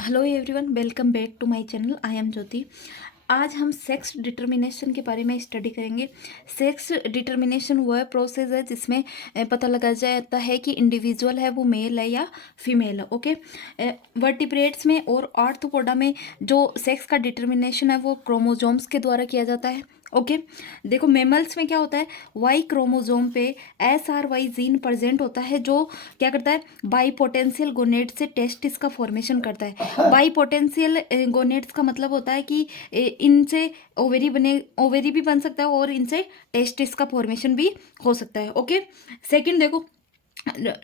Hello everyone, welcome back to my channel. I am Jyoti. आज हम sex determination के बारे में स्टडी करेंगे। सेक्स डिटर्मिनेशन वह प्रोसेस है जिसमें पता लगा जाता है कि इंडिविजुअल है वो मेल है या फीमेल है। ओके, वर्टिब्रेट्स में और आर्थ्रोपोडा में जो सेक्स का डिटर्मिनेशन है वो क्रोमोजोम्स के द्वारा किया जाता है। ओके, देखो मेमल्स में क्या होता है, वाई क्रोमोजोम पे SRY जीन प्रेजेंट होता है जो क्या करता है, बाईपोटेंशियल गोनेट से टेस्टिस का फॉर्मेशन करता है। बाईपोटेंशियल गोनेट्स का मतलब होता है कि इनसे ओवेरी भी बन सकता है और इनसे टेस्टिस का फॉर्मेशन भी हो सकता है। ओके, सेकंड देखो,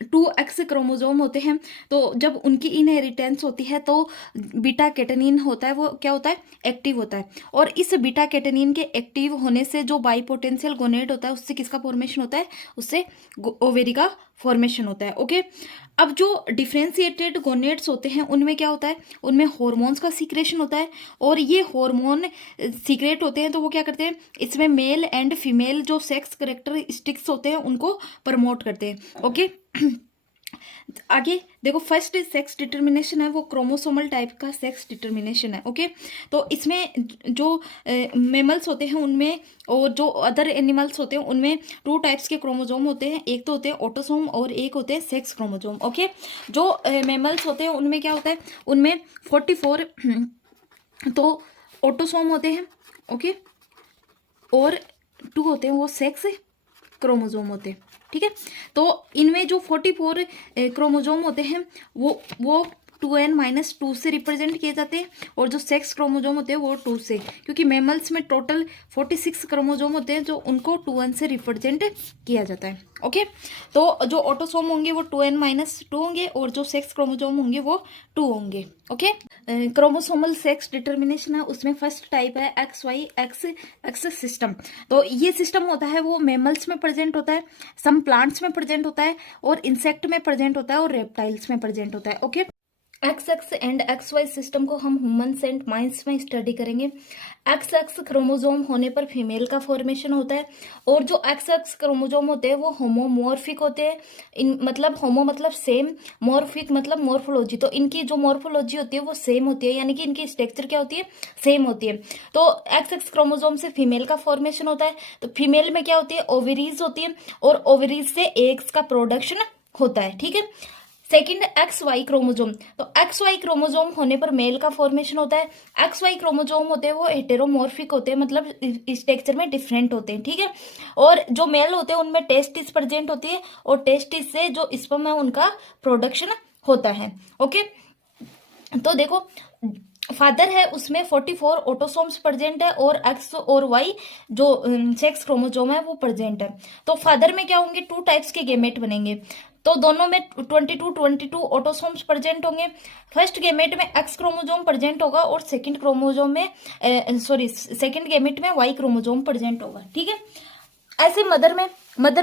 2X क्रोमोजोम होते हैं, तो जब उनकी इनहेरिटेंस होती है तो बीटा कैटेनिन होता है, वो क्या होता है, एक्टिव होता है। और इस बीटा कैटेनिन के एक्टिव होने से जो बाईपोटेंशियल गोनेट होता है उससे किसका फॉर्मेशन होता है, उससे ओवेरी का फॉर्मेशन होता है। ओके, अब जो डिफ्रेंशिएटेड गोनेट्स होते हैं उनमें क्या होता है, उनमें हॉर्मोन्स का सीक्रेशन होता है और ये हॉर्मोन सीक्रेट होते हैं तो वो क्या करते हैं, इसमें मेल एंड फीमेल जो सेक्स करेक्टरिस्टिक्स होते हैं उनको प्रमोट करते हैं। ओके, आगे देखो, फर्स्ट सेक्स डिटर्मिनेशन है वो क्रोमोसोमल टाइप का सेक्स डिटर्मिनेशन है। ओके, तो इसमें जो मेमल्स होते हैं उनमें और जो अदर एनिमल्स होते हैं उनमें 2 टाइप्स के क्रोमोजोम होते हैं, एक तो होते हैं ऑटोसोम और एक होते हैं सेक्स क्रोमोजोम। ओके, जो मेमल्स होते हैं उनमें क्या होता है, उनमें 44 तो ऑटोसोम होते हैं। ओके, और 2 होते हैं वो सेक्स क्रोमोजोम होते हैं। ठीक है, तो इनमें जो 44 क्रोमोजोम होते हैं वो 2n-2 से रिप्रेजेंट किए जाते हैं और जो सेक्स क्रोमोजोम होते हैं वो 2 से, क्योंकि मेमल्स में टोटल 46 क्रोमोजोम होते हैं जो उनको 2n से रिप्रेजेंट किया जाता है। ओके, तो जो ऑटोसोम होंगे वो 2n-2 होंगे और जो सेक्स क्रोमोजोम होंगे वो 2 होंगे। ओके, क्रोमोसोमल सेक्स डिटर्मिनेशन है, उसमें फर्स्ट टाइप है XY सिस्टम। तो ये सिस्टम होता है वो मेमल्स में प्रेजेंट होता है, सम प्लांट्स में प्रेजेंट होता है और इंसेक्ट में प्रेजेंट होता है और रेप्टाइल्स में प्रेजेंट होता है। Okay, XX and XY system को हम ह्यूमन्स एंड माइंस में स्टडी करेंगे। XX क्रोमोजोम होने पर फीमेल का फॉर्मेशन होता है और जो XX क्रोमोजोम होते हैं वो होमोमॉर्फिक होते हैं। इन मतलब होमो मतलब सेम, मॉर्फिक मतलब मॉर्फोलॉजी, तो इनकी जो मॉर्फोलॉजी होती है वो सेम होती है, यानी कि इनकी स्ट्रक्चर क्या होती है, सेम होती है। तो XX क्रोमोजोम से फीमेल का फॉर्मेशन होता है, तो फीमेल में क्या होती है, ओवरीज होती है और ओवरीज से एग्स का प्रोडक्शन होता है। ठीक है, सेकेंड XY क्रोमोजोम, तो XY क्रोमोजोम होने पर मेल का फॉर्मेशन होता है। XY क्रोमोजोम होते हैं वो हेटेरोमॉर्फिक होते हैं, मतलब स्ट्रक्चर में डिफरेंट होते हैं। ठीक है, और जो मेल होते हैं उनमें टेस्टिस प्रेजेंट होती है और टेस्टिस से जो स्पर्म है उनका प्रोडक्शन होता है। ओके, तो देखो, फादर है उसमें 44 ऑटोसोम्स प्रेजेंट है और X और Y जो सेक्स क्रोमोजोम है वो प्रेजेंट है। तो फादर में क्या होंगे, 2 टाइप्स के गेमेट बनेंगे, तो दोनों में 22 ऑटोसोम्स प्रेजेंट होंगे। फर्स्ट गेमेट में X क्रोमोजोम प्रेजेंट होगा और सेकंड क्रोमोजोम में सेकंड गेमेट में Y क्रोमोजोम प्रेजेंट होगा। ठीक है, ऐसे मदर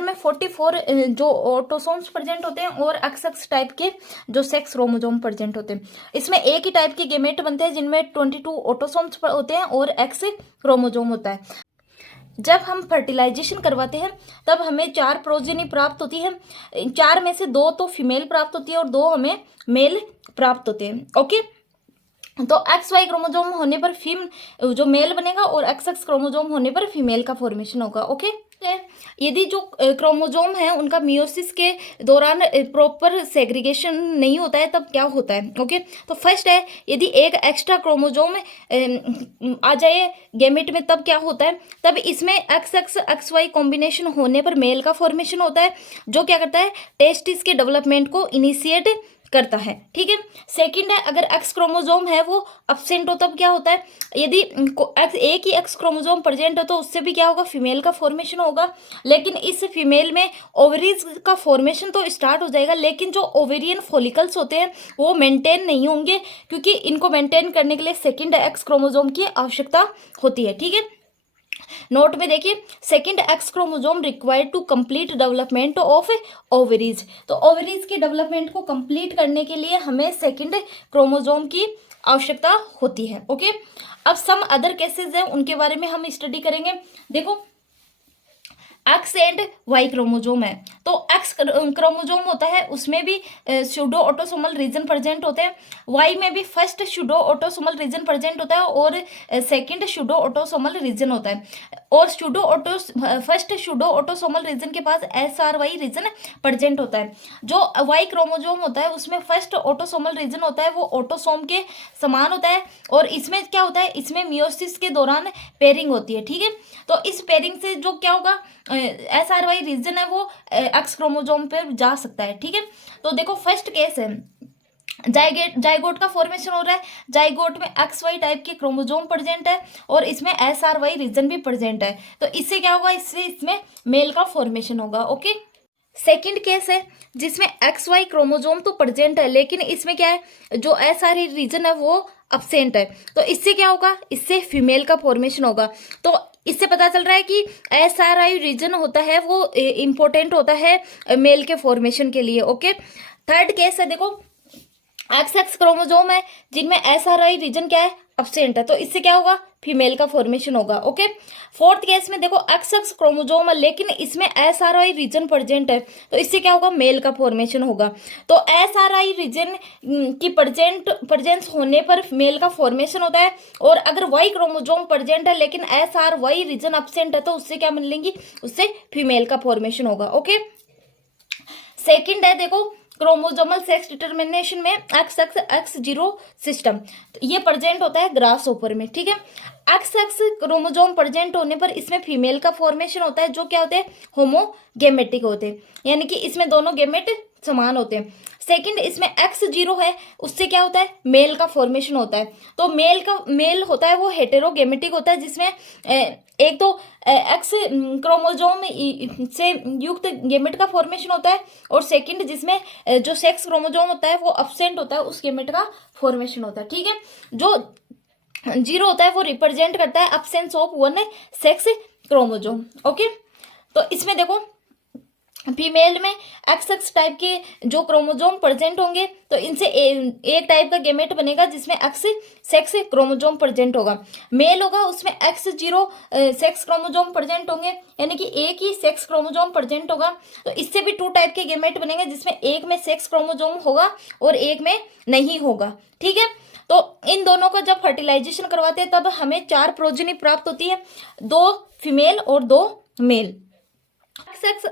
में 44 जो ऑटोसोम्स प्रेजेंट होते हैं और XX टाइप के जो सेक्स क्रोमोजोम प्रेजेंट होते हैं। इसमें एक ही टाइप के गेमेट बनते हैं जिनमें 22 ऑटोसोम्स होते हैं और X क्रोमोजोम होता है। जब हम फर्टिलाइजेशन करवाते हैं तब हमें 4 प्रोजेनी प्राप्त होती है, 4 में से 2 तो फीमेल प्राप्त होती है और 2 हमें मेल प्राप्त होते हैं। ओके, तो XY क्रोमोजोम होने पर जो मेल बनेगा और XX क्रोमोजोम होने पर फीमेल का फॉर्मेशन होगा। ओके, यदि जो क्रोमोजोम है उनका मियोसिस के दौरान प्रॉपर सेग्रीगेशन नहीं होता है तब क्या होता है। ओके, तो फर्स्ट है, यदि एक एक्स्ट्रा क्रोमोजोम आ जाए गैमेट में तब क्या होता है, तब इसमें XX XY कॉम्बिनेशन होने पर मेल का फॉर्मेशन होता है जो क्या करता है, टेस्टिस के डेवलपमेंट को इनिशिएट करता है। ठीक है, सेकंड है, अगर X क्रोमोजोम है वो अब्सेंट हो तब क्या होता है, यदि एक ही X क्रोमोजोम प्रेजेंट है तो उससे भी क्या होगा, फीमेल का फॉर्मेशन होगा। लेकिन इस फीमेल में ओवरीज का फॉर्मेशन तो स्टार्ट हो जाएगा लेकिन जो ओवेरियन फॉलिकल्स होते हैं वो मेंटेन नहीं होंगे, क्योंकि इनको मेंटेन करने के लिए सेकंड X क्रोमोजोम की आवश्यकता होती है। ठीक है, नोट में देखिए, second X chromosome required to complete development of ovaries, तो ओवरीज के डेवलपमेंट को कंप्लीट करने के लिए हमें सेकंड क्रोमोजोम की आवश्यकता होती है। ओके, अब सम अदर केसेस हैं उनके बारे में हम स्टडी करेंगे। देखो, एक्स एंड वाई क्रोमोजोम है। तो एक्स क्रोमोजोम होता है उसमें भी सूडो ऑटोसोमल रीजन प्रेजेंट होते हैं, वाई में भी first pseudo autosomal region present होता है और सेकंड सूडो ऑटोसोमल रीजन होता है। और फर्स्ट सूडो ऑटोसोमल रीजन के पास SRY रीजन प्रेजेंट होता है। जो वाई क्रोमोजोम होता है उसमें फर्स्ट ऑटोसोमल रीजन होता है, वो ऑटोसोम के समान होता है और इसमें क्या होता है, इसमें मियोसिस के दौरान पेयरिंग होती है। ठीक है, तो इस पेयरिंग से जो क्या होगा, SRY रीजन है वो एक्स क्रोमोजोम पे जा सकता है। ठीक है, तो देखो फर्स्ट केस है, जाइगोट का फॉर्मेशन हो रहा है। जाइगोट में XY टाइप के क्रोमोजोम प्रेजेंट है और इसमें SRY रीजन भी प्रेजेंट है। तो इससे क्या होगा, इससे इसमें मेल का फॉर्मेशन होगा। ओके, सेकंड केस है जिसमें XY क्रोमोजोम तो प्रेजेंट है लेकिन इसमें क्या है, जो SRY रीजन है वो अब्सेंट है। तो इससे क्या होगा, इससे फीमेल का फॉर्मेशन होगा। तो इससे पता चल रहा है कि SRY रीजन होता है वो इंपॉर्टेंट होता है मेल के फॉर्मेशन के लिए। ओके, थर्ड केस है, देखो XX क्रोमोजोम है जिनमें SRY रीजन क्या है, अब्सेंट है। तो इससे क्या होगा, फीमेल का फॉर्मेशन होगा। ओके, फोर्थ केस में देखो XX क्रोमोजोम है लेकिन इसमें SRY रीजन प्रेजेंट है। तो इससे क्या होगा, मेल का फॉर्मेशन होगा। तो SRY रीजन की प्रेजेंस होने पर मेल का फॉर्मेशन होता है। और अगर Y क्रोमोजोम प्रेजेंट है लेकिन SRY रीजन अब्सेंट है तो उससे क्या मिलेंगी, उससे फीमेल का फॉर्मेशन होगा। ओके, सेकंड है, देखो क्रोमोजोमल सेक्स डिटर्मिनेशन में XX सिस्टम ये प्रेजेंट होता है ग्रास ओपर में। ठीक है, XX क्रोमोजोम प्रेजेंट होने पर इसमें फीमेल का फॉर्मेशन होता है, जो क्या होते हैं, होमोगेमेटिक होते हैं, यानी कि इसमें दोनों गेमेट समान होते हैं। सेकंड, इसमें X0 है, उससे क्या होता है, मेल का फॉर्मेशन होता है। तो मेल होता है वो हेटेरोगेमेटिक होता है, जिसमें एक तो एक्स क्रोमोजोम से युक्त गेमेट का फॉर्मेशन होता है और सेकंड जिसमें जो सेक्स क्रोमोजोम होता है वो अब्सेंट होता है, उस गेमेट का फॉर्मेशन होता है। ठीक है, जो 0 होता है वो रिप्रेजेंट करता है absence of one sex chromosome. Okay, तो इसमें देखो फीमेल में XX टाइप के जो क्रोमोजोम प्रेजेंट होंगे तो इनसे एक टाइप का गेमेट बनेगा जिसमें X सेक्स क्रोमोजोम प्रेजेंट होगा। मेल होगा उसमें X0 सेक्स क्रोमोजोम प्रेजेंट होंगे, यानी कि एक ही सेक्स क्रोमोजोम प्रेजेंट होगा। तो इससे भी 2 टाइप के गेमेट बनेंगे जिसमें एक में सेक्स क्रोमोजोम होगा और एक में नहीं होगा। ठीक है, तो इन दोनों का जब फर्टिलाइजेशन करवाते हैं तब हमें 4 प्रोजेनी प्राप्त होती है, 2 फीमेल और 2 मेल।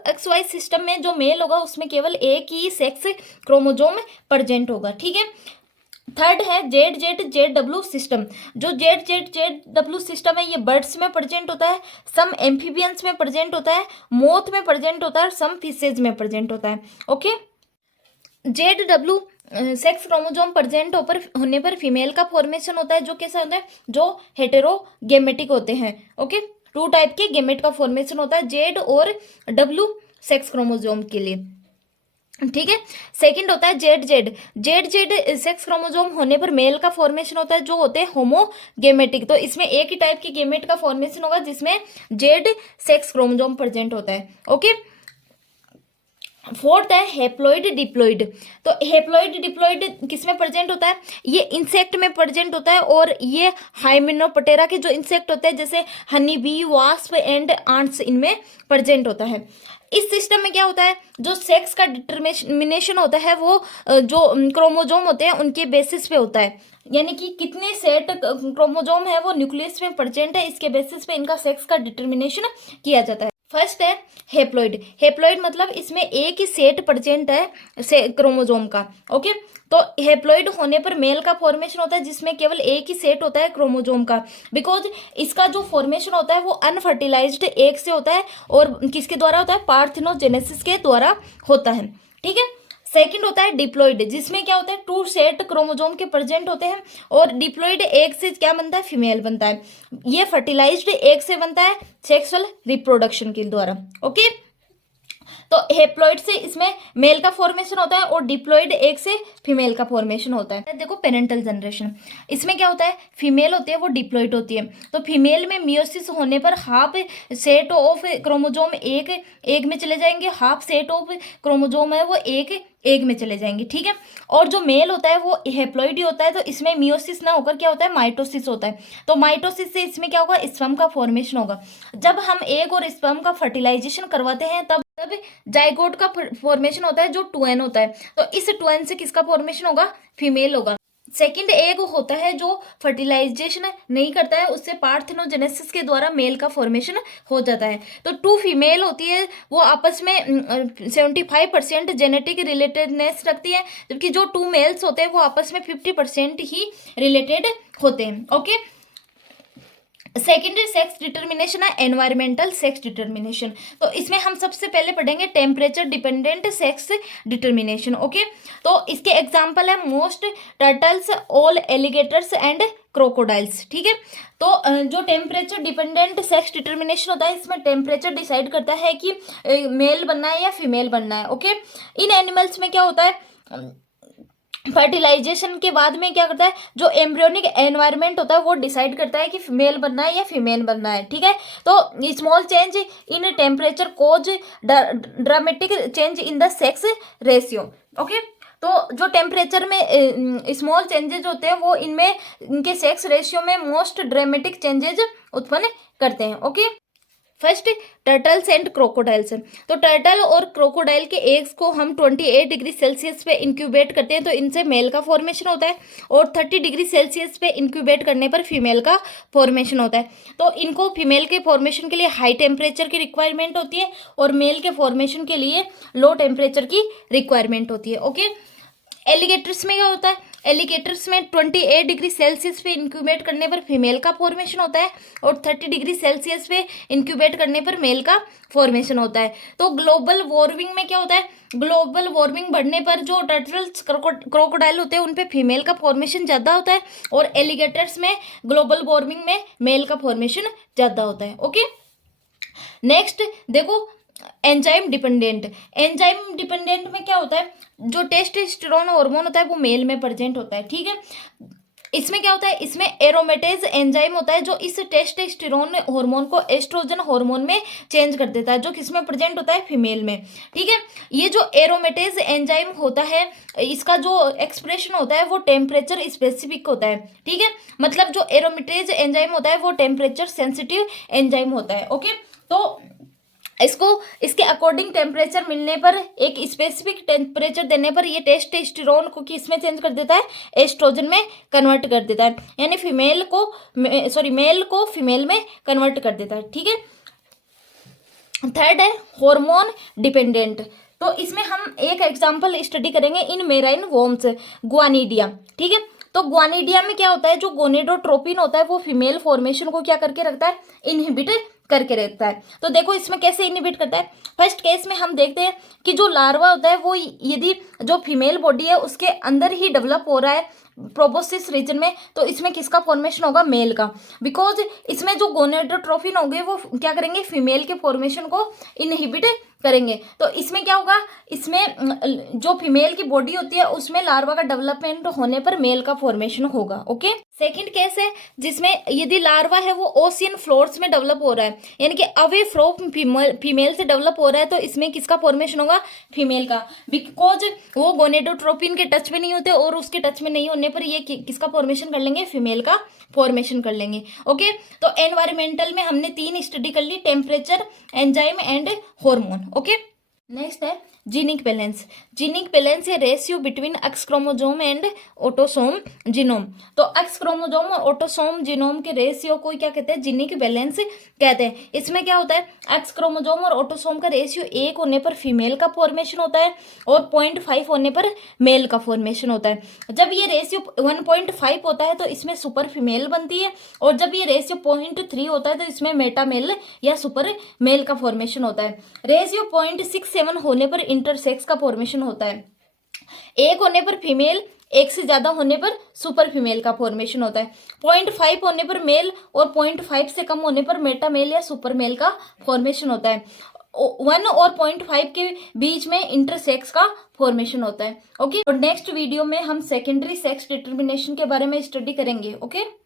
XY सिस्टम में जो मेल होगा उसमें केवल एक ही सेक्स क्रोमोजोम प्रेजेंट होगा। ठीक है, थर्ड है ZZW सिस्टम। जो ZZW सिस्टम है ये बर्ड्स में प्रेजेंट होता है, सम एम्फीबियंस में प्रेजेंट होता है, मोथ में प्रेजेंट होता है और सम फिशेज में प्रेजेंट होता है। Okay, ZW sex chromosome present होने पर फीमेल का फॉर्मेशन होता है, जो कैसा होता है, जो हेटेरोगेमेटिक होते हैं। ओके, 2 टाइप के गेमेट का फॉर्मेशन होता है Z और W सेक्स क्रोमोजोम के लिए। ठीक है, सेकंड होता है ZZ सेक्स क्रोमोजोम होने पर मेल का फॉर्मेशन होता है, जो होते हैं होमोगेमेटिक। तो इसमें एक ही टाइप के गेमेट का फॉर्मेशन होगा जिसमें Z सेक्स क्रोमोजोम प्रेजेंट होता है। ओके, फोर्थ है हेप्लॉइड डिप्लॉइड। तो हेप्लॉइड डिप्लॉइड किसमें प्रेजेंट होता है, ये इंसेक्ट में प्रेजेंट होता है और ये हाइमेनोप्टेरा के जो इंसेक्ट होते हैं जैसे honey bee, wasp and ants, इनमें प्रेजेंट होता है। इस सिस्टम में क्या होता है, जो सेक्स का डिटर्मिनेशन होता है वो जो क्रोमोजोम होते हैं उनके बेसिस पे होता है, यानी कि कितने सेट क्रोमोजोम है वो न्यूक्लियस में प्रेजेंट है, इसके बेसिस पे इनका सेक्स का डिटर्मिनेशन किया जाता है। फर्स्ट है हेप्लॉइड मतलब इसमें एक ही सेट प्रेजेंट है से क्रोमोजोम का। ओके, तो हेप्लॉइड होने पर मेल का फॉर्मेशन होता है जिसमें केवल एक ही सेट होता है क्रोमोजोम का, बिकॉज इसका जो फॉर्मेशन होता है वो अनफर्टिलाइज्ड एग से होता है और किसके द्वारा होता है, पार्थेनोजेनेसिस के द्वारा होता है। ठीक है, सेकंड होता है डिप्लॉइड, जिसमें क्या होता है 2 सेट क्रोमोजोम के प्रेजेंट होते हैं और डिप्लॉइड एग से क्या बनता है, फीमेल बनता है। ये फर्टिलाइज्ड एग से बनता है सेक्सुअल रिप्रोडक्शन के द्वारा। ओके, तो हेप्लॉइड से इसमें मेल का फॉर्मेशन होता है और डिप्लॉइड एग से फीमेल का फॉर्मेशन होता है। देखो पेरेंटल जनरेशन, इसमें क्या होता है, फीमेल होती है वो डिप्लॉइड होती है, तो फीमेल में मियोसिस होने पर हाफ सेट ऑफ क्रोमोजोम एक एग में चले जाएंगे, हाफ सेट ऑफ क्रोमोजोम है वो एक एग में चले जाएंगे, ठीक है। और जो मेल होता है वो हेप्लॉइड ही होता है, तो इसमें मियोसिस ना होकर क्या होता है, माइटोसिस होता है। तो माइटोसिस से इसमें क्या होगा, स्पर्म का फॉर्मेशन होगा। जब हम एग और स्पर्म का फर्टिलाइजेशन करवाते हैं तब जाइगोट का फॉर्मेशन होता है जो 2n होता है। तो इस 2n से किसका फॉर्मेशन होगा, फीमेल होगा। सेकंड एग होता है जो फर्टिलाइजेशन नहीं करता है, उससे पार्थेनोजेनेसिस के द्वारा मेल का फॉर्मेशन हो जाता है। तो 2 फीमेल होती है वो आपस में 75% जेनेटिक रिलेटेडनेस रखती है, जबकि जो 2 मेल्स होते हैं वो आपस में 50% ही रिलेटेड होते हैं। ओके, सेकेंडरी सेक्स डिटर्मिनेशन है एनवायरमेंटल सेक्स डिटर्मिनेशन। तो इसमें हम सबसे पहले पढ़ेंगे temperature dependent sex determination. Okay, तो इसके एग्जांपल है most turtles, all alligators and crocodiles, ठीक है। तो जो टेम्परेचर डिपेंडेंट सेक्स डिटर्मिनेशन होता है इसमें टेम्परेचर डिसाइड करता है कि मेल बनना है या फीमेल बनना है। ओके, इन एनिमल्स में क्या होता है, फर्टिलाइजेशन के बाद में क्या करता है, जो एम्ब्रियोनिक एनवायरनमेंट होता है वो डिसाइड करता है कि मेल बनना है या फीमेल बनना है, ठीक है। तो small change in temperature cause dramatic change in the sex ratio. Okay, तो जो टेम्परेचर में स्मॉल चेंजेज होते हैं वो इनमें इनके सेक्स रेशियो में मोस्ट ड्रामेटिक चेंजेज उत्पन्न करते हैं। Okay, first turtles and crocodiles. तो टर्टल और क्रोकोडाइल के एग्स को हम 28 डिग्री सेल्सियस पे इंक्यूबेट करते हैं, तो इनसे मेल का फॉर्मेशन होता है, और 30 डिग्री सेल्सियस पे इंक्यूबेट करने पर फीमेल का फॉर्मेशन होता है। तो इनको फीमेल के फॉर्मेशन के लिए हाई टेम्परेचर की रिक्वायरमेंट होती है और मेल के फॉर्मेशन के लिए लो टेम्परेचर की रिक्वायरमेंट होती है। ओके, एलिगेटर्स में क्या होता है, एलिगेटर्स में 28 डिग्री सेल्सियस पे इंक्यूबेट करने पर फीमेल का फॉर्मेशन होता है और 30 डिग्री सेल्सियस पे इंक्यूबेट करने पर मेल का फॉर्मेशन होता है। तो ग्लोबल वार्मिंग में क्या होता है, ग्लोबल वार्मिंग बढ़ने पर जो टर्टल्स क्रोकोडाइल होते हैं उन पे फीमेल का फॉर्मेशन ज़्यादा होता है और एलिगेटर्स में ग्लोबल वार्मिंग में मेल का फॉर्मेशन ज़्यादा होता है। ओके, नेक्स्ट देखो एंजाइम डिपेंडेंट। एंजाइम डिपेंडेंट में क्या होता है, जो टेस्टोस्टेरोन हार्मोन होता है वो मेल में प्रेजेंट होता है, ठीक है। इसमें क्या होता है, इसमें एरोमेटेज एंजाइम होता है जो इस टेस्टोस्टेरोन हार्मोन को एस्ट्रोजन हार्मोन में चेंज कर देता है, जो किसमें प्रेजेंट होता है, फीमेल में, ठीक है। ये जो एरोमेटेज एंजाइम होता है इसका जो एक्सप्रेशन होता है वो टेम्परेचर स्पेसिफिक होता है, ठीक है। मतलब जो एरोमेटेज एंजाइम होता है वो टेम्परेचर सेंसिटिव एंजाइम होता है। ओके, तो इसको इसके अकॉर्डिंग टेम्परेचर मिलने पर एक स्पेसिफिक टेम्परेचर देने पर ये टेस्टोस्टेरोन को किसमें चेंज कर देता है, एस्ट्रोजन में कन्वर्ट कर देता है, यानी फीमेल को मेल को फीमेल में कन्वर्ट कर देता है, ठीक है। थर्ड है हार्मोन डिपेंडेंट। तो इसमें हम एक एग्जांपल स्टडी करेंगे इन मेराइन वॉर्म्स, ग्वानिडिया, ठीक है। तो ग्वानिडिया में क्या होता है, जो गोनेडोट्रोपिन होता है वो फीमेल फॉर्मेशन को क्या करके रखता है, इनहिबिट करके रखता है। तो देखो इसमें कैसे इनहिबिट करता है। फर्स्ट केस में हम देखते हैं कि जो लार्वा होता है वो यदि जो फीमेल बॉडी है उसके अंदर ही डेवलप हो रहा है प्रोबोसिस रीजन में, तो इसमें किसका फॉर्मेशन होगा, मेल का, बिकॉज इसमें जो गोनेडोट्रोपिन होंगे वो क्या करेंगे, फीमेल के फॉर्मेशन को इनहिबिट करेंगे। तो इसमें क्या होगा, इसमें जो फीमेल की बॉडी होती है उसमें लार्वा का डेवलपमेंट होने पर मेल का फॉर्मेशन होगा। ओके, सेकंड केस है जिसमें यदि लार्वा है वो ओशियन फ्लोर्स में डेवलप हो रहा है, यानी कि अवे फ्रॉम फीमेल से डेवलप हो रहा है, तो इसमें किसका फॉर्मेशन होगा, फीमेल का, बिकॉज वो गोनेडोट्रोपिन के टच में नहीं होते और उसके टच में नहीं होने पर ये किसका फॉर्मेशन कर लेंगे, फीमेल का फॉर्मेशन कर लेंगे। ओके, तो एनवायरमेंटल में हमने 3 स्टडी कर ली, temperature, enzyme and hormone. Okay, next है जीनिक बैलेंस। जीनिक बैलेंस है ratio between X chromosome and autosome genome. तो एक्स क्रोमोजोम और ऑटोसोम जीनोम के रेशियो को क्या कहते हैं, जीनिक बैलेंस कहते हैं। इसमें क्या होता है, एक्स क्रोमोजोम और ऑटोसोम का रेशियो 1 होने पर फीमेल का फॉर्मेशन होता है और 0.5 होने पर मेल का फॉर्मेशन होता है। जब ये रेशियो 1.5 होता है तो इसमें सुपर फीमेल बनती है, और जब ये रेशियो 0.3 होता है तो इसमें मेटा मेल या सुपर मेल का फॉर्मेशन होता है। रेशियो 0.67 होने पर इंटरसेक्स का फॉर्मेशन होता है। 1 होने पर फीमेल, 1 से ज्यादा होने पर सुपर फीमेल का फॉर्मेशन होता है। 0.5 होने पर मेल और 0.5 से कम होने पर मेटा मेल या सुपर मेल का फॉर्मेशन होता है। 1 और 0.5 के बीच में इंटरसेक्स का फॉर्मेशन होता है। ओके, और नेक्स्ट वीडियो में हम सेकेंडरी सेक्स डिटर्मिनेशन के बारे में स्टडी करेंगे। ओके।